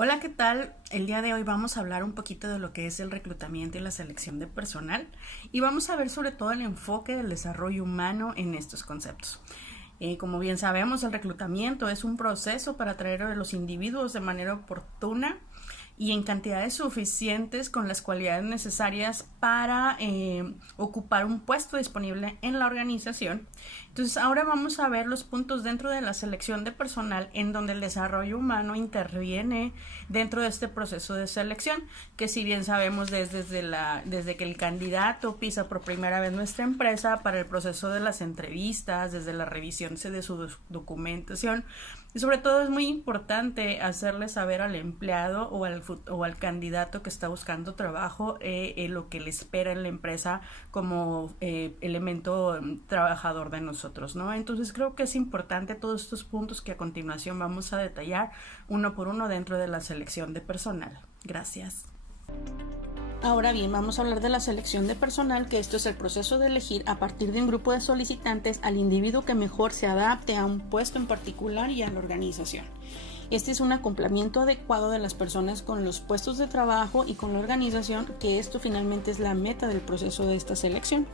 Hola, ¿qué tal? El día de hoy vamos a hablar un poquito de lo que es el reclutamiento y la selección de personal y vamos a ver sobre todo el enfoque del desarrollo humano en estos conceptos. Como bien sabemos, el reclutamiento es un proceso para atraer a los individuos de manera oportuna y en cantidades suficientes con las cualidades necesarias para ocupar un puesto disponible en la organización. Entonces ahora vamos a ver los puntos dentro de la selección de personal en donde el desarrollo humano interviene dentro de este proceso de selección, que si bien sabemos desde que el candidato pisa por primera vez nuestra empresa para el proceso de las entrevistas, desde la revisión de su documentación, y sobre todo es muy importante hacerle saber al empleado o al candidato que está buscando trabajo lo que le espera en la empresa como elemento trabajador de nosotros, ¿no? Entonces creo que es importante todos estos puntos que a continuación vamos a detallar uno por uno dentro de la selección de personal. Gracias. Ahora bien, vamos a hablar de la selección de personal, que esto es el proceso de elegir a partir de un grupo de solicitantes al individuo que mejor se adapte a un puesto en particular y a la organización. Este es un acoplamiento adecuado de las personas con los puestos de trabajo y con la organización, que esto finalmente es la meta del proceso de esta selección.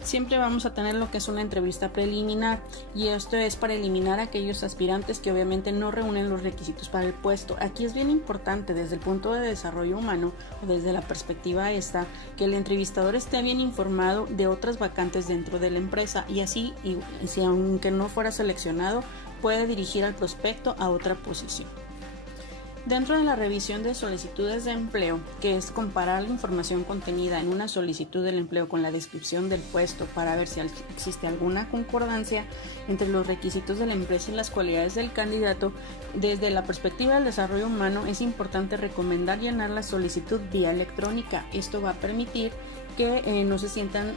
Siempre vamos a tener lo que es una entrevista preliminar y esto es para eliminar a aquellos aspirantes que obviamente no reúnen los requisitos para el puesto. Aquí es bien importante desde el punto de desarrollo humano o desde la perspectiva esta que el entrevistador esté bien informado de otras vacantes dentro de la empresa y así, si aunque no fuera seleccionado, puede dirigir al prospecto a otra posición. Dentro de la revisión de solicitudes de empleo, que es comparar la información contenida en una solicitud del empleo con la descripción del puesto para ver si existe alguna concordancia entre los requisitos de la empresa y las cualidades del candidato, desde la perspectiva del desarrollo humano es importante recomendar llenar la solicitud vía electrónica. Esto va a permitir que no se sientan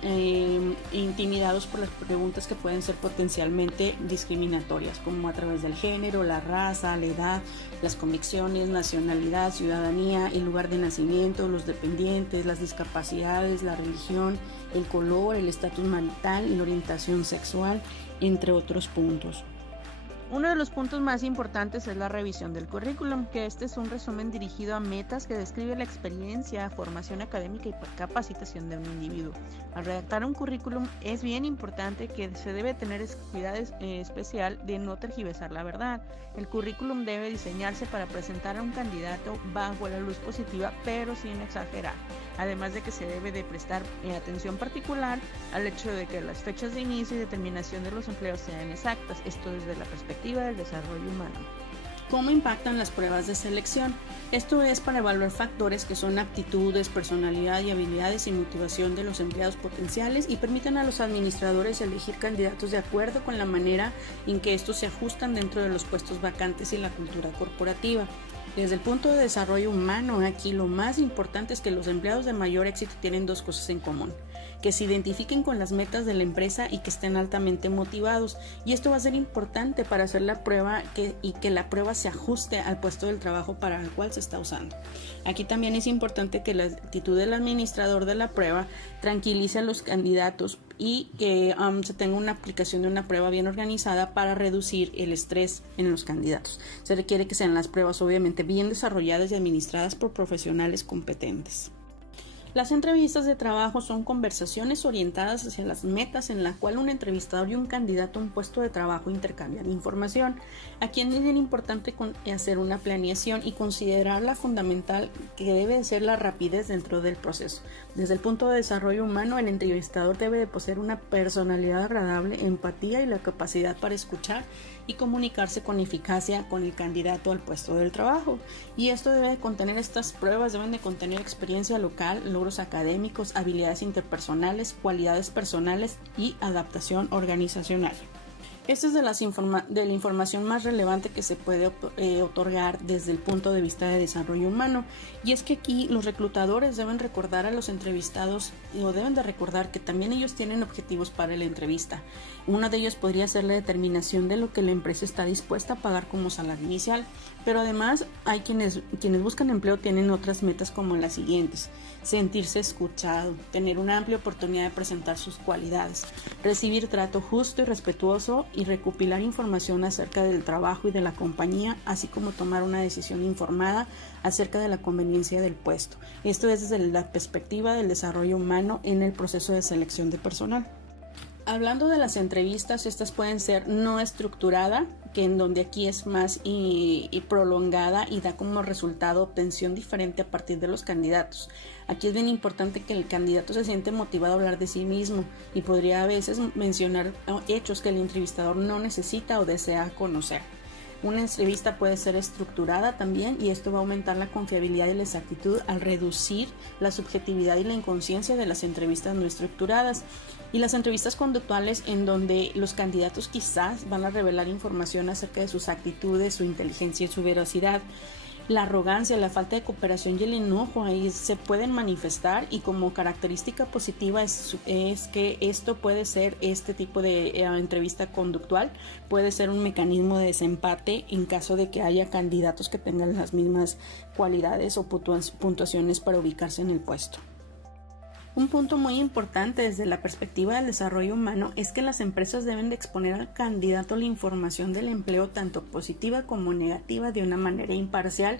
intimidados por las preguntas que pueden ser potencialmente discriminatorias, como a través del género, la raza, la edad, las convicciones, nacionalidad, ciudadanía, el lugar de nacimiento, los dependientes, las discapacidades, la religión, el color, el estatus marital y la orientación sexual, entre otros puntos. Uno de los puntos más importantes es la revisión del currículum, que este es un resumen dirigido a metas que describe la experiencia, formación académica y capacitación de un individuo. Al redactar un currículum es bien importante que se debe tener cuidado especial de no tergiversar la verdad. El currículum debe diseñarse para presentar a un candidato bajo la luz positiva, pero sin exagerar. Además de que se debe de prestar atención particular al hecho de que las fechas de inicio y determinación de los empleos sean exactas, esto desde la perspectiva del desarrollo humano. ¿Cómo impactan las pruebas de selección? Esto es para evaluar factores que son aptitudes, personalidad y habilidades y motivación de los empleados potenciales y permiten a los administradores elegir candidatos de acuerdo con la manera en que estos se ajustan dentro de los puestos vacantes y la cultura corporativa. Desde el punto de desarrollo humano, aquí lo más importante es que los empleados de mayor éxito tienen dos cosas en común: que se identifiquen con las metas de la empresa y que estén altamente motivados. Y esto va a ser importante para hacer la prueba y que la prueba se ajuste al puesto del trabajo para el cual se está usando. Aquí también es importante que la actitud del administrador de la prueba tranquilice a los candidatos y que se tenga una aplicación de una prueba bien organizada para reducir el estrés en los candidatos. Se requiere que sean las pruebas obviamente bien desarrolladas y administradas por profesionales competentes. Las entrevistas de trabajo son conversaciones orientadas hacia las metas en la cual un entrevistador y un candidato a un puesto de trabajo intercambian información. Aquí es bien importante hacer una planeación y considerar la fundamental que debe ser la rapidez dentro del proceso. Desde el punto de desarrollo humano, el entrevistador debe de poseer una personalidad agradable, empatía y la capacidad para escuchar y comunicarse con eficacia con el candidato al puesto del trabajo. Y esto debe de contener, estas pruebas deben de contener experiencia local, logros académicos, habilidades interpersonales, cualidades personales y adaptación organizacional. Esta es de la información más relevante que se puede otorgar desde el punto de vista de desarrollo humano, y es que aquí los reclutadores deben recordar a los entrevistados o deben de recordar que también ellos tienen objetivos para la entrevista. Uno de ellos podría ser la determinación de lo que la empresa está dispuesta a pagar como salario inicial, pero además hay quienes buscan empleo tienen otras metas como las siguientes: sentirse escuchado, tener una amplia oportunidad de presentar sus cualidades, recibir trato justo y respetuoso y recopilar información acerca del trabajo y de la compañía, así como tomar una decisión informada acerca de la conveniencia del puesto. Esto es desde la perspectiva del desarrollo humano en el proceso de selección de personal. Hablando de las entrevistas, estas pueden ser no estructurada, que en donde aquí es más y prolongada y da como resultado obtención diferente a partir de los candidatos. Aquí es bien importante que el candidato se siente motivado a hablar de sí mismo y podría a veces mencionar hechos que el entrevistador no necesita o desea conocer. Una entrevista puede ser estructurada también y esto va a aumentar la confiabilidad y la exactitud al reducir la subjetividad y la inconsciencia de las entrevistas no estructuradas. Y las entrevistas conductuales en donde los candidatos quizás van a revelar información acerca de sus actitudes, su inteligencia y su veracidad. La arrogancia, la falta de cooperación y el enojo ahí se pueden manifestar, y como característica positiva es que esto puede ser, este tipo de entrevista conductual puede ser un mecanismo de desempate en caso de que haya candidatos que tengan las mismas cualidades o puntuaciones para ubicarse en el puesto. Un punto muy importante desde la perspectiva del desarrollo humano es que las empresas deben de exponer al candidato la información del empleo, tanto positiva como negativa, de una manera imparcial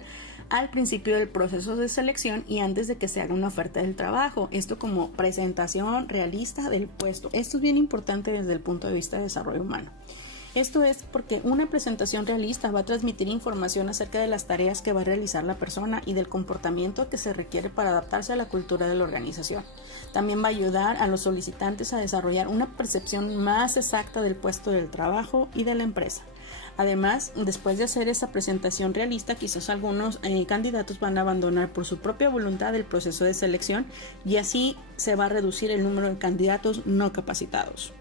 al principio del proceso de selección y antes de que se haga una oferta del trabajo. Esto como presentación realista del puesto. Esto es bien importante desde el punto de vista de desarrollo humano. Esto es porque una presentación realista va a transmitir información acerca de las tareas que va a realizar la persona y del comportamiento que se requiere para adaptarse a la cultura de la organización. También va a ayudar a los solicitantes a desarrollar una percepción más exacta del puesto del trabajo y de la empresa. Además, después de hacer esa presentación realista, quizás algunos candidatos van a abandonar por su propia voluntad el proceso de selección y así se va a reducir el número de candidatos no capacitados.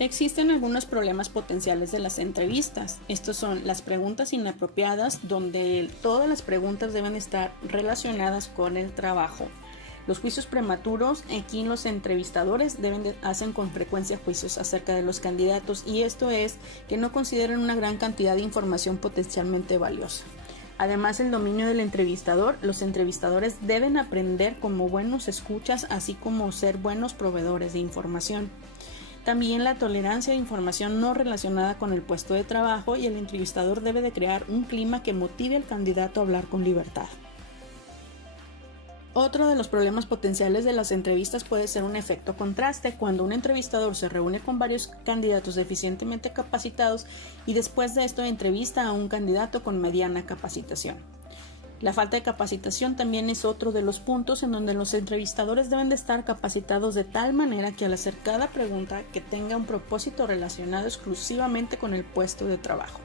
Existen algunos problemas potenciales de las entrevistas. Estos son las preguntas inapropiadas, donde todas las preguntas deben estar relacionadas con el trabajo. Los juicios prematuros, aquí los entrevistadores hacen con frecuencia juicios acerca de los candidatos, y esto es que no consideran una gran cantidad de información potencialmente valiosa. Además, el dominio del entrevistador. Los entrevistadores deben aprender como buenos escuchas, así como ser buenos proveedores de información. También la tolerancia de información no relacionada con el puesto de trabajo, y el entrevistador debe de crear un clima que motive al candidato a hablar con libertad. Otro de los problemas potenciales de las entrevistas puede ser un efecto contraste, cuando un entrevistador se reúne con varios candidatos deficientemente capacitados y después de esto entrevista a un candidato con mediana capacitación. La falta de capacitación también es otro de los puntos en donde los entrevistadores deben de estar capacitados de tal manera que al hacer cada pregunta que tenga un propósito relacionado exclusivamente con el puesto de trabajo.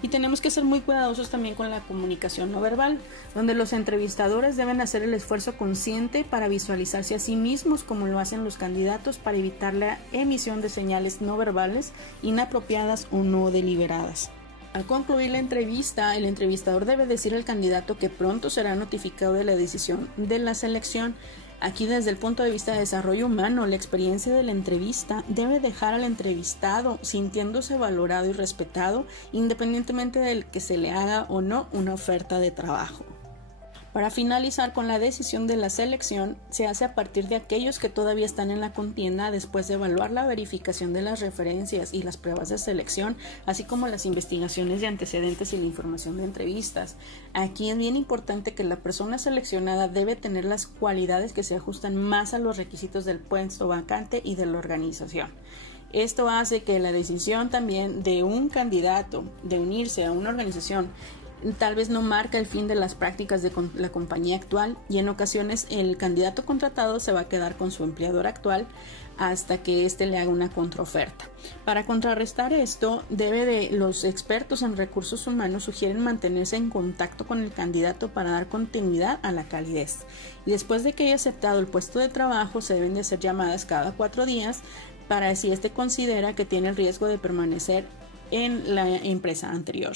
Y tenemos que ser muy cuidadosos también con la comunicación no verbal, donde los entrevistadores deben hacer el esfuerzo consciente para visualizarse a sí mismos como lo hacen los candidatos, para evitar la emisión de señales no verbales inapropiadas o no deliberadas. Al concluir la entrevista, el entrevistador debe decir al candidato que pronto será notificado de la decisión de la selección. Aquí, desde el punto de vista de desarrollo humano, la experiencia de la entrevista debe dejar al entrevistado sintiéndose valorado y respetado, independientemente de que se le haga o no una oferta de trabajo. Para finalizar, con la decisión de la selección se hace a partir de aquellos que todavía están en la contienda, después de evaluar la verificación de las referencias y las pruebas de selección, así como las investigaciones de antecedentes y la información de entrevistas. Aquí es bien importante que la persona seleccionada debe tener las cualidades que se ajustan más a los requisitos del puesto vacante y de la organización. Esto hace que la decisión también de un candidato de unirse a una organización tal vez no marca el fin de las prácticas de la compañía actual, y en ocasiones el candidato contratado se va a quedar con su empleador actual hasta que éste le haga una contraoferta. Para contrarrestar esto, los expertos en recursos humanos sugieren mantenerse en contacto con el candidato para dar continuidad a la calidez. Y después de que haya aceptado el puesto de trabajo, se deben de hacer llamadas cada 4 días para si éste considera que tiene el riesgo de permanecer en la empresa anterior.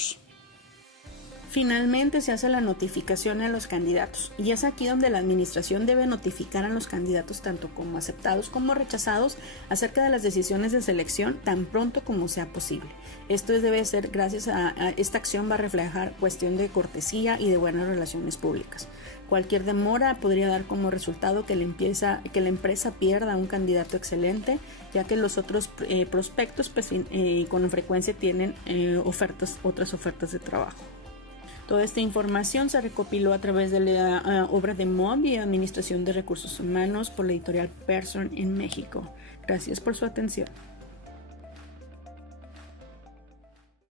Finalmente se hace la notificación a los candidatos, y es aquí donde la administración debe notificar a los candidatos, tanto como aceptados como rechazados, acerca de las decisiones de selección tan pronto como sea posible. Esto debe ser gracias a esta acción, va a reflejar cuestión de cortesía y de buenas relaciones públicas. Cualquier demora podría dar como resultado que la empresa pierda un candidato excelente, ya que los otros prospectos pues, con frecuencia tienen otras ofertas de trabajo. Toda esta información se recopiló a través de la obra de MOB y Administración de Recursos Humanos por la editorial Pearson en México. Gracias por su atención.